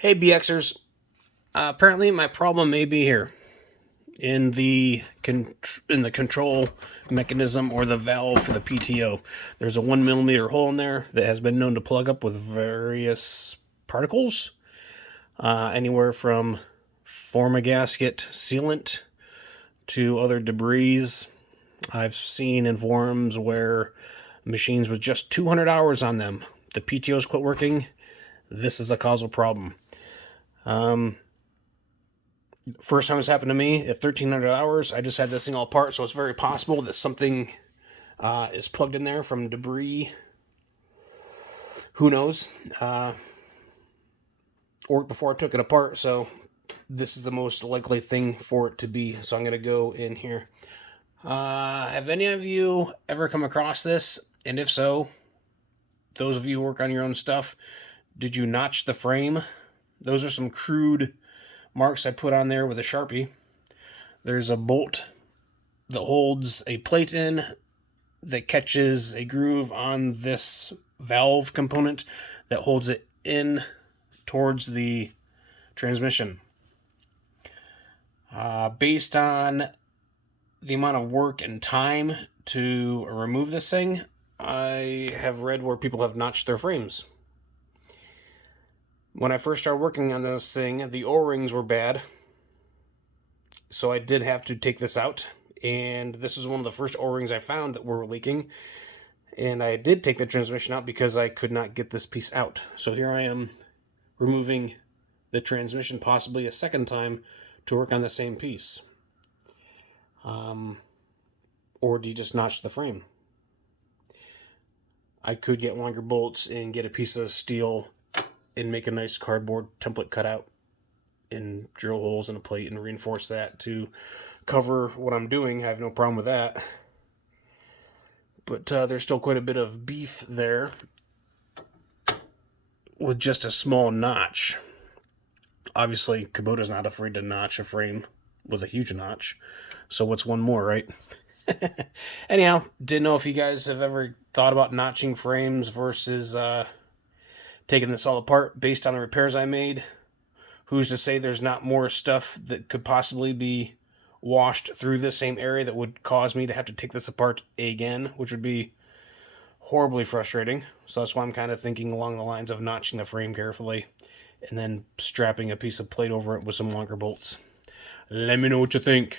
Hey BXers, apparently my problem may be here in the control mechanism or the valve for the PTO. There's a 1 millimeter hole in there that has been known to plug up with various particles, anywhere from gasket sealant to other debris. I've seen in forums where machines with just 200 hours on them, the PTOs quit working. This is a causal problem. First time it's happened to me at 1,300 hours, I just had this thing all apart, so it's very possible that something is plugged in there from debris. Who knows? Worked before I took it apart, so this is the most likely thing for it to be, so I'm going to go in here. Have any of you ever come across this? And if so, those of you who work on your own stuff, did you notch the frame? Those are some crude marks I put on there with a Sharpie. There's a bolt that holds a plate in that catches a groove on this valve component that holds it in towards the transmission. Based on the amount of work and time to remove this thing, I have read where people have notched their frames. When I first started working on this thing, the O-rings were bad, so I did have to take this out, and this is one of the first O-rings I found that were leaking, and I did take the transmission out because I could not get this piece out. So here I am removing the transmission possibly a second time to work on the same piece. Or do you just notch the frame? I could get longer bolts and get a piece of steel and make a nice cardboard template cutout and drill holes in a plate and reinforce that to cover what I'm doing. I have no problem with that. But there's still quite a bit of beef there with just a small notch. Obviously, Kubota's not afraid to notch a frame with a huge notch. So what's one more, right? Anyhow, didn't know if you guys have ever thought about notching frames versus taking this all apart based on the repairs I made. Who's to say there's not more stuff that could possibly be washed through this same area that would cause me to have to take this apart again, which would be horribly frustrating. So that's why I'm kind of thinking along the lines of notching the frame carefully and then strapping a piece of plate over it with some longer bolts. Let me know what you think.